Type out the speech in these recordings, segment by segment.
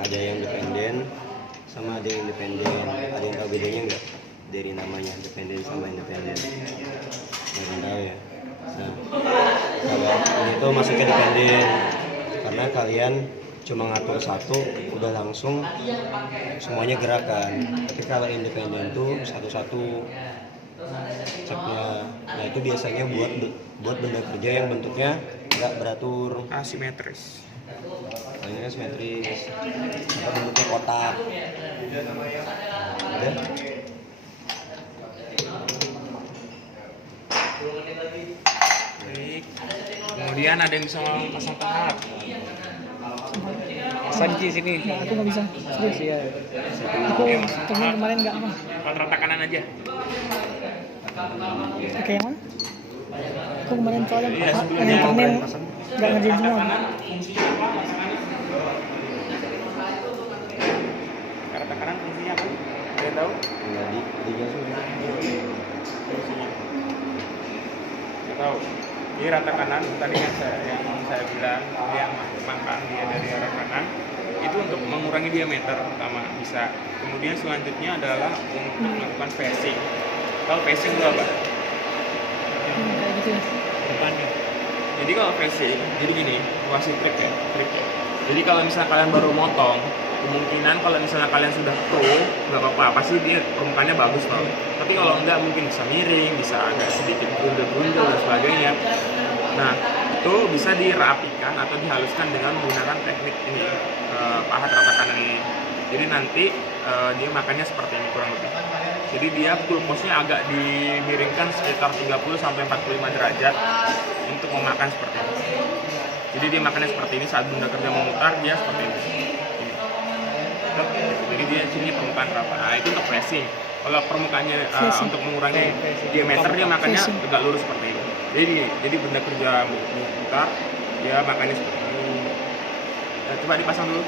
ada yang dependen sama ada yang independen. Ada yang tahu bedanya nggak dari namanya dependen sama independen? Nggak tahu ya. Nah, kalau ini tuh masuk ke dependen karena kalian cuma ngatur satu udah langsung semuanya gerakan. Tapi kalau independen tuh satu-satu ceknya. Nah itu biasanya buat benda kerja yang bentuknya nggak beratur, asimetris. ini simetris atau bentuknya kotak. Udah. Baik. Kemudian ada yang bisa pasang tahap. Pasang di sini. Aku nggak bisa. Serius ya. Aku kemarin nggak apa. Rata kanan aja. Oke yang mana? Aku kemarin soalnya Iya, yang sebelumnya permen nggak ngerjain semua. Fungsinya apa? Pasangan. Rata kanan fungsinya apa? Ada yang tahu? Nggak dijelasin. Fungsinya. Nggak tahu. Ini rata kanan tadi yang saya bilang yang makan dia dari arah kanan itu untuk mengurangi diameter pertama bisa. Kemudian selanjutnya adalah untuk melakukan facing. Tahu facing itu apa? Kayak gitu ya. Depannya. Jadi kalau facing, jadi gini, kasih trik ya. Jadi kalau misalnya kalian baru motong, kemungkinan kalau misalnya kalian sudah pro, nggak apa-apa, pasti dia permukaannya bagus tau. Tapi kalau enggak mungkin bisa miring, bisa agak sedikit grundel-grundel dan sebagainya. Nah, itu bisa dirapikan atau dihaluskan dengan menggunakan teknik ini, pahat rata kanan ini. Jadi nanti dia makannya seperti ini kurang lebih. Jadi dia pulposnya agak dimiringkan sekitar 30-45 derajat untuk memakan seperti ini. Jadi dia makannya seperti ini saat benda kerja memutar dia seperti ini. Jadi dia sini permukaan rata. Nah itu untuk flashing. Kalau permukaannya untuk mengurangi diameter dia makannya tegak lurus seperti ini. Jadi benda kerja memutar dia makannya seperti ini. Nah, coba dipasang dulu.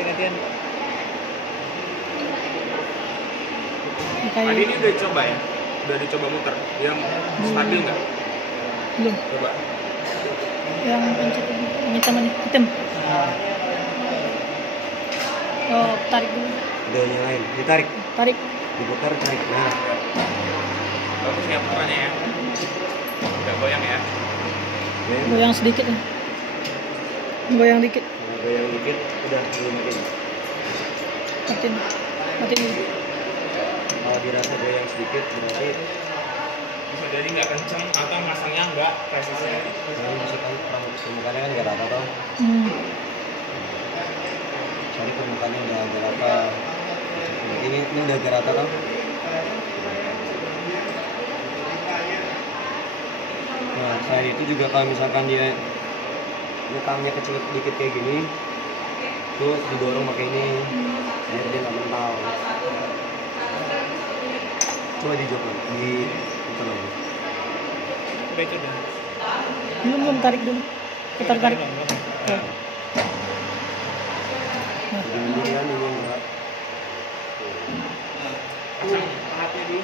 Gantian. Tadi ini udah dicoba ya? Udah dicoba muter? Yang stabil nggak? Belum. Coba. Yang pencet ini, yang hitam. Oh, tarik dulu. Udah nyalain, ditarik, Tarik. diputar, tarik. Nah, Bagus ya puterannya ya? Udah goyang ya? Goyang sedikit ya. Goyang dikit. goyang dikit, udah belum makin. Matiin dulu. Kalau dirasa goyang sedikit berarti Bisa jadi nggak kenceng atau masangnya nggak presisnya. kalau misalkan permukaannya kan nggak rata toh. Sorry permukaannya udah agak rata. Ini udah agak rata toh. Nah, selain itu juga kalau misalkan dia nyekamnya kecil dikit kayak gini, tuh didorong pakai ini biar dia nggak mental. Coba dijawab di putar lagi. Udah itu udah. Belum tarik dulu. Kita tarik. Jadi kan ini enggak. Pasang pahatnya dulu.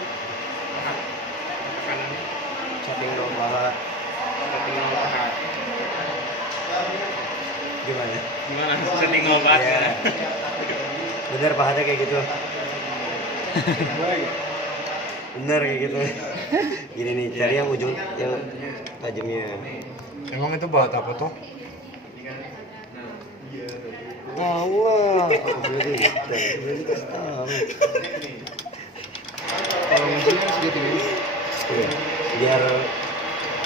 Pahat kanan. Setting dong pahat. Setting nol pahat. Gimana? Gimana? Setting nol pahat. Iya. Bener pahatnya kayak gitu. Bener kayak gitu. Gini nih, cari yang ujung yang tajamnya. Emang itu bahat apa tuh? Allah, berarti kasih tahu. Kalau ujungnya segitu ini. Iya. Biar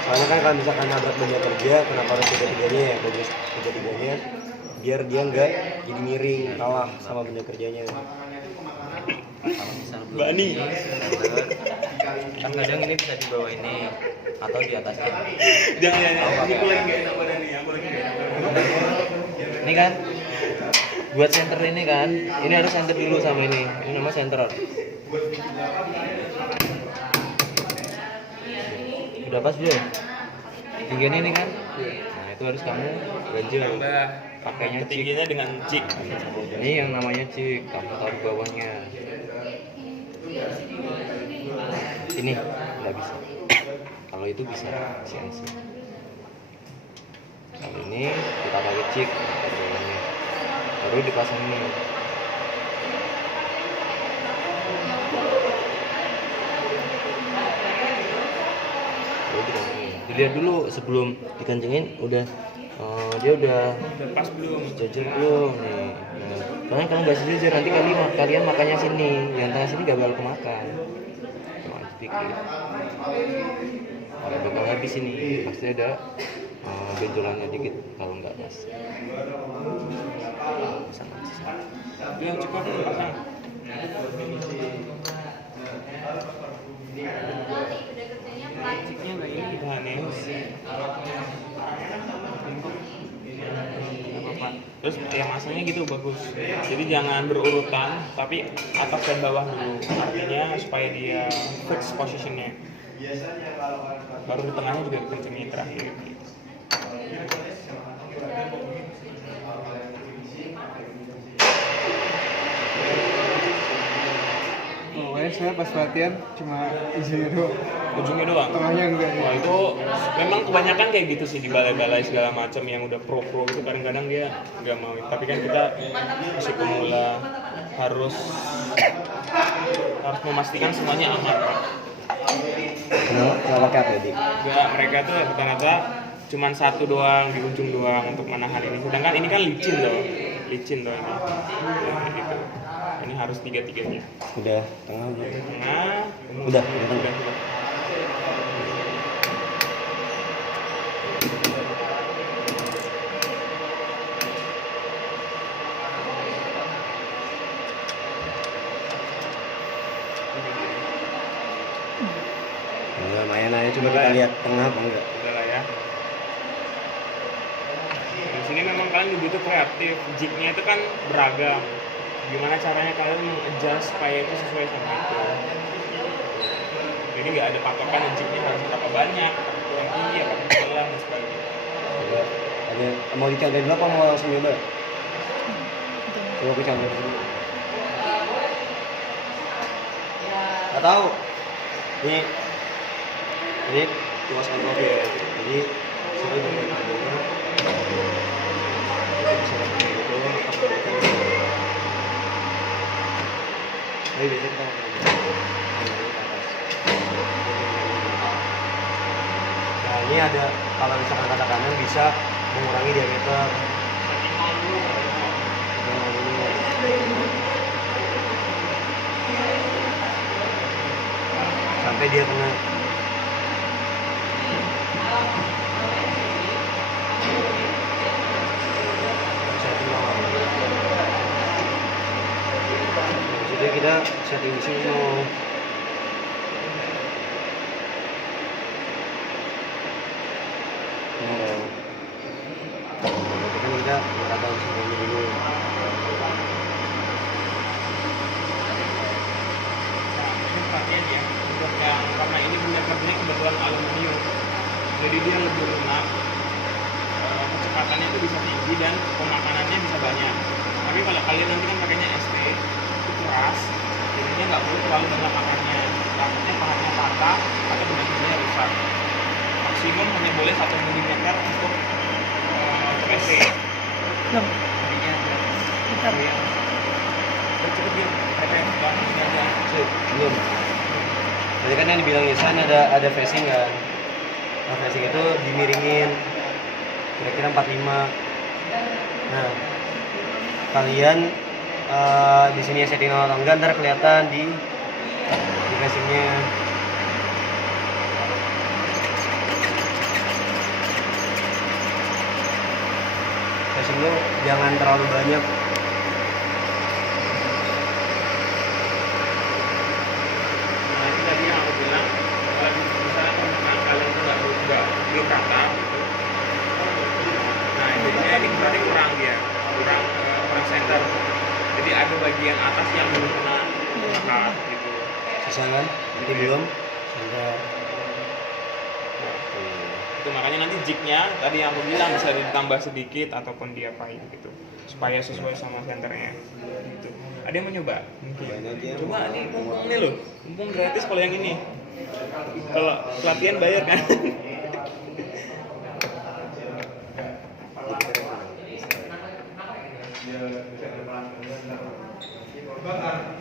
soalnya kan kalau misalkan nabrak benda kerja, kenapa harus tiga-tiganya ya? Bagus tiga-tiganya. Biar dia enggak jadi miring kalah sama benda kerjanya. Mbak Ani. Kan kadang ini bisa di bawah ini atau di atasnya. Jangan. Aku lagi nggak enak badan nih. Aku lagi nggak enak badan. Ini kan buat center ini kan, ini harus center dulu sama ini nama center. Udah pas belum? Tingginya ini kan, nah itu harus kamu ganjel. Pakainya cik. Tingginya dengan cik. Ini yang namanya cik, kamu taruh di bawahnya. Ini nggak bisa. Kalau itu bisa CNC. Kalau ini kita cik benjolannya. Baru dipasangin. Baru dipasangin. Dilihat dulu sebelum dikencengin udah dia udah Udah pas belum? sejajar belum nih. Nah, karena kalau nggak sejajar nanti kalian makannya sini, yang tengah sini nggak bakal kemakan. Cuma sedikit. Kalau bakal habis ini pasti ada benjolannya dikit kalau nggak pas. Sama sisa. Yang cukup pasang. Ceknya nggak ini. Nah, nih. Terus yang masanya gitu bagus. Jadi jangan berurutan, tapi atas dan bawah dulu. Artinya supaya dia fix positionnya. Baru di tengahnya juga kencengin terakhir. Pokoknya saya pas latihan cuma isinya doang, Ujungnya doang. tengahnya enggak ya. Wah itu memang kebanyakan kayak gitu sih di balai-balai segala macam yang udah pro itu kadang-kadang dia nggak mau. Tapi kan kita masih pemula harus memastikan semuanya aman Pak. Kenapa pakai apa dik? Enggak, mereka tuh rata-rata cuman satu doang di ujung doang untuk menahan ini. Sedangkan ini kan licin loh ini. Ya, gitu. Ini harus tiga-tiganya. Udah tengah belum? Tengah, Udah. udah. Enggak, lumayan aja. Coba kita lihat tengah apa enggak. Udah lah ya. Di sini memang kalian butuh kreatif. Jignya itu kan beragam. Gimana caranya kalian mengadjust supaya itu sesuai sama itu. Jadi nggak ada patokan jignya harus berapa banyak, yang tinggi apa kecil dan sebagainya. Ada mau dicontohin dulu apa mau langsung nyoba? Coba aku contohin dulu. Nggak tahu. Ini tuas kopi ya. Jadi sini bagian adanya. Kita bisa lihat kayak gitu. Tapi biasanya kita nah ini ada kalau misalkan kata kanan bisa mengurangi diameter. Sampai dia kena. Jadi kita setting di sini mau. Kan kita meratakan semuanya dulu. Ini perhatian ya, untuk yang karena ini benda kerjanya kebetulan aluminium, jadi dia lebih lunak, kecepatannya itu bisa tinggi dan pemakanannya bisa banyak. Tapi kalau kalian nanti kan pakainya ST, itu keras, jadinya nggak perlu terlalu banyak makannya. Takutnya pahatnya patah atau benda kerjanya rusak. Maksimum hanya boleh 1 mm untuk PC. Belum. Bentar. Cukup dia, aja. Belum. Jadi kan yang dibilang Ihsan ada facing kan. Nah facing itu dimiringin kira-kira 45. Nah kalian di sini setting atau enggak ntar kelihatan di facingnya. Facing lo jangan terlalu banyak. Nah itu tadi yang aku bilang, kalau misalnya teman kalian tuh belum rata gitu. Nah jadinya ini berarti kurang center. Jadi ada bagian atas yang belum kena akar gitu. Susah kan? Nanti belum center. Itu makanya nanti jignya tadi yang aku bilang bisa ditambah sedikit ataupun diapain gitu supaya sesuai sama senternya gitu. Ada yang mau nyoba? Coba ini mumpung nih loh, mumpung gratis kalau yang ini. Kalau pelatihan bayar kan?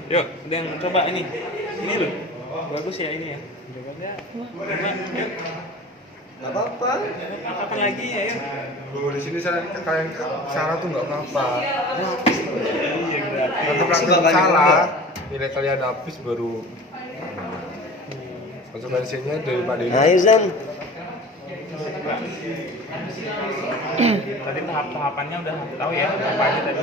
Yuk, ada yang coba ini. Ini loh. Bagus ya ini ya. Coba, yuk. Gak apa-apa. Apa lagi ya, yuk. Loh, di sini kalian salah tuh nggak apa-apa. Iya, berarti. Tetap Pasti langsung bakal salah. juga. Nilai kalian habis baru konsekuensinya daripada ini. Ayo Zan. Tadi tahap-tahapannya udah tahu ya, apa aja tadi.